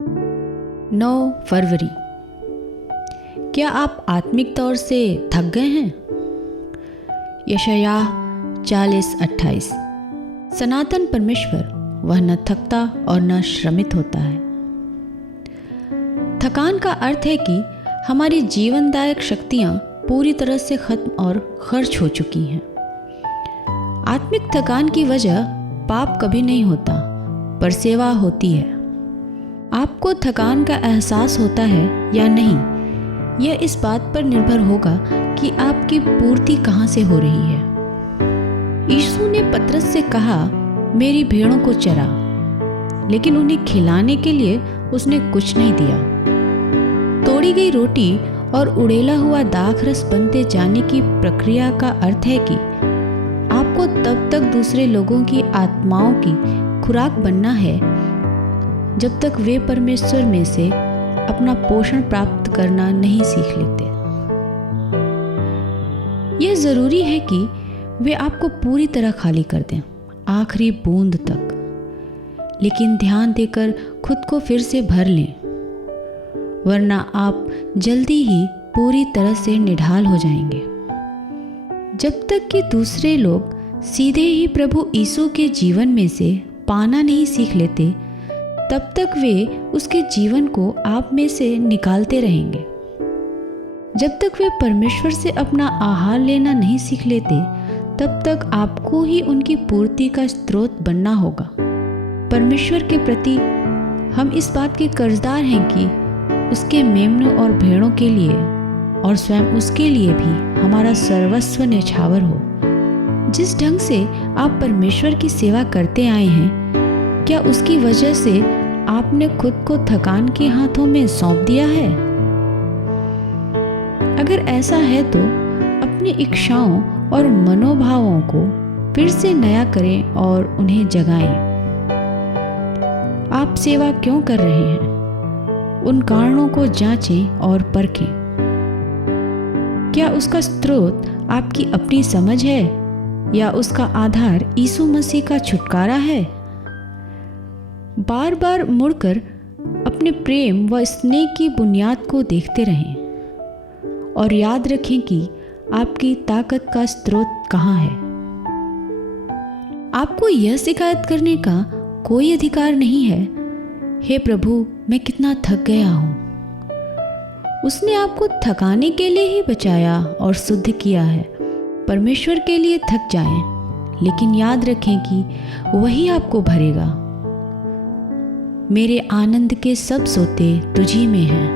9 फरवरी। क्या आप आत्मिक तौर से थक गए हैं? यशायाह 40:28। सनातन परमेश्वर वह न थकता और न श्रमित होता है। थकान का अर्थ है कि हमारी जीवनदायक शक्तियाँ पूरी तरह से खत्म और खर्च हो चुकी हैं। आत्मिक थकान की वजह पाप कभी नहीं होता, पर सेवा होती है। आपको थकान का एहसास होता है या नहीं, यह इस बात पर निर्भर होगा कि आपकी पूर्ति कहाँ से हो रही है। यीशु ने पतरस से कहा, मेरी भेड़ों को चरा, लेकिन उन्हें खिलाने के लिए उसने कुछ नहीं दिया। तोड़ी गई रोटी और उड़ेला हुआ दाखरस बनते जाने की प्रक्रिया का अर्थ है कि आपको तब तक दूसरे लोगों की आत्माओं की खुराक बनना है जब तक वे परमेश्वर में से अपना पोषण प्राप्त करना नहीं सीख लेते। यह जरूरी है कि वे आपको पूरी तरह खाली कर दें, आखिरी बूंद तक, लेकिन ध्यान देकर खुद को फिर से भर लें, वरना आप जल्दी ही पूरी तरह से निढाल हो जाएंगे। जब तक कि दूसरे लोग सीधे ही प्रभु यीशु के जीवन में से पाना नहीं सीख लेते, तब तक वे उसके जीवन को आप में से निकालते रहेंगे। जब तक वे परमेश्वर से अपना आहार लेना नहीं सीख लेते, तब तक आपको ही उनकी पूर्ति का स्रोत बनना होगा। परमेश्वर के प्रति हम इस बात के कर्जदार हैं कि उसके मेमनों और भेड़ों के लिए और स्वयं उसके लिए भी हमारा सर्वस्व न्यौछावर हो। जिस ढंग से आप परमेश्वर की सेवा करते आए हैं, क्या उसकी वजह से आपने खुद को थकान के हाथों में सौंप दिया है? अगर ऐसा है तो अपनी इच्छाओं और मनोभावों को फिर से नया करें और उन्हें जगाएं। आप सेवा क्यों कर रहे हैं? उन कारणों को जांचें और परखें। क्या उसका स्रोत आपकी अपनी समझ है या उसका आधार यीशु मसीह का छुटकारा है? बार बार मुड़कर अपने प्रेम व स्नेह की बुनियाद को देखते रहें और याद रखें कि आपकी ताकत का स्रोत कहाँ है। आपको यह शिकायत करने का कोई अधिकार नहीं है, हे प्रभु, मैं कितना थक गया हूँ। उसने आपको थकाने के लिए ही बचाया और शुद्ध किया है। परमेश्वर के लिए थक जाएं, लेकिन याद रखें कि वही आपको भरेगा। मेरे आनंद के सब सोते तुझी में हैं।